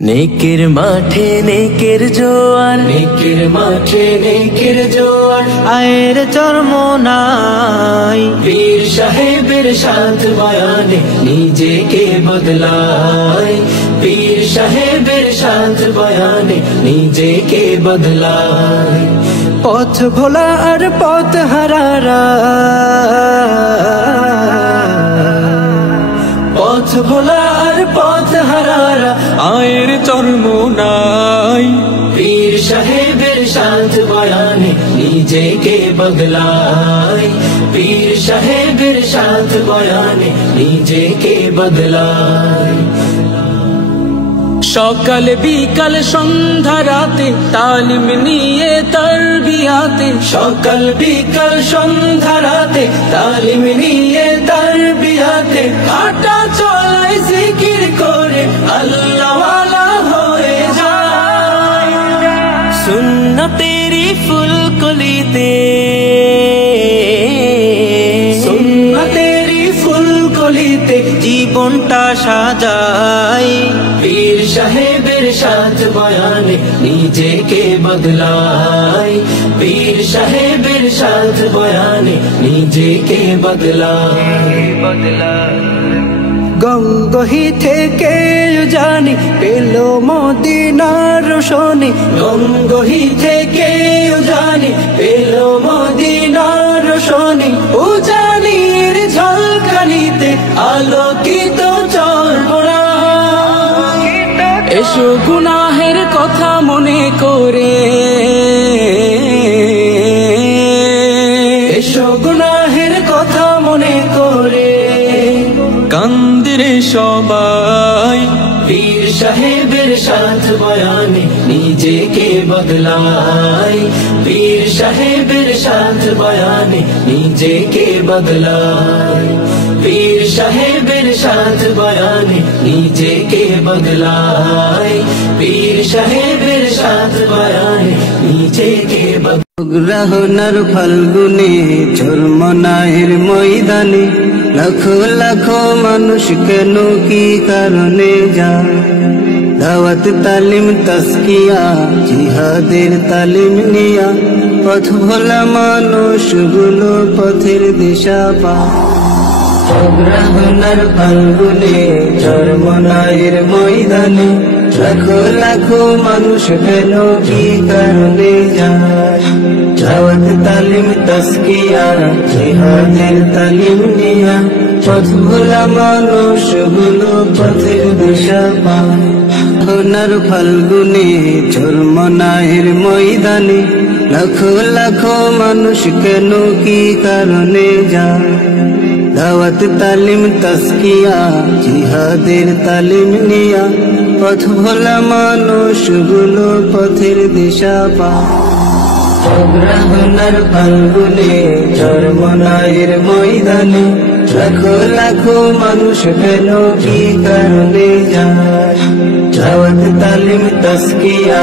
নেকের মাঠে নেকের জোয়ার, নেকের মাঠে নেকের জোয়ার, আয়ের চরমোনাই পীর সাহেবের সাথ বয়ানে নিজেকে বদলায়। পীর সাহেবের সাথ বয়ানে নিজেকে বদলায়। পথ ভোলা আর পথ হারারা, পথ ভোলা আর পথ হারারা আয়ের চরমোনাই পীর সাহেবের সাথ বয়ানে নিজেকে বদলায়। পীর সাহেবের সাথ বয়ানে নিজেকে বদলায়। সকাল বিকাল সন্ধ্যা রাতে তালিম নিয়ে তারবিয়াতে, সকাল বিকাল সন্ধ্যা রাতে তালিম নিয়ে তারবিয়াতে, হাঁটা চলায় জিকির করে আল্লাহ ওয়ালা হয়ে যায়। সুন্নতেরি ফুলকলিতে, সুন্নতেরি ফুলকলিতে জীবনটা সাজাই। পীর সাহেবের সাথ বয়ানে নিজেকে বদলায়। পীর সাহেবের সাথ বয়ানে নিজেকে বদলায়। গঙ্গোহি থেকে জানি পেল মদিনার রোশনি, গঙ্গোহি থেকে জানি পেল মদিনার রোশনি, উজানির ঝলকানিতে আলোকিত চরমোনা। এসো গুনাহের কথা মনে করে, এসো গুনাহের কথা মনে করে কান্দিরে সবাই। পীর সাহেবের সাথ বয়ানে নিজেকে বদলায়। পীর সাহেবের সাথ বয়ানে নিজেকে বদলায়। পীর সাহেবের সাথ বয়ানে নিজেকে বদলায়। পীর সাহেবের সাথ বয়ানে নিজেকে গ্রহণার ফাল্গুনে চরমোনাইয়ের ময়দানে লাখো লাখো মানুষ কেন কি কারণে যায়। দাওয়াত তালিম তাসকিয়া জিহাদের তালিম নিয়া পথ ভোলা মানুষগুলো পথের দিশা পায়। গ্রহণার ফাল্গুনে চরমোনাইয়ের ময়দানে লাখো লাখো মানুষ কেন কি কারণে যায়। দাওয়াত তালিম তাসকিয়া জিহাদের তালিম নিয়া পথ ভোলা মানুষগুলো পথের দিশা পায়। গ্রহণার ফাল্গুনে চরমোনাইয়ের ময়দানে লাখো লাখো মানুষ কেন কি কারণে যায়। দাওয়াত তালিম তাসকিয়া জিহাদের তালিম নিয়া পথ ভোলা মানুষগুলো পথের দিশা পায়। গ্রহণার ফাল্গুনে চরমোনাইয়ের ময়দানে লাখো লাখো মানুষ কেন কি কারণে যায়। দাওয়াত তালিম তাসকিয়া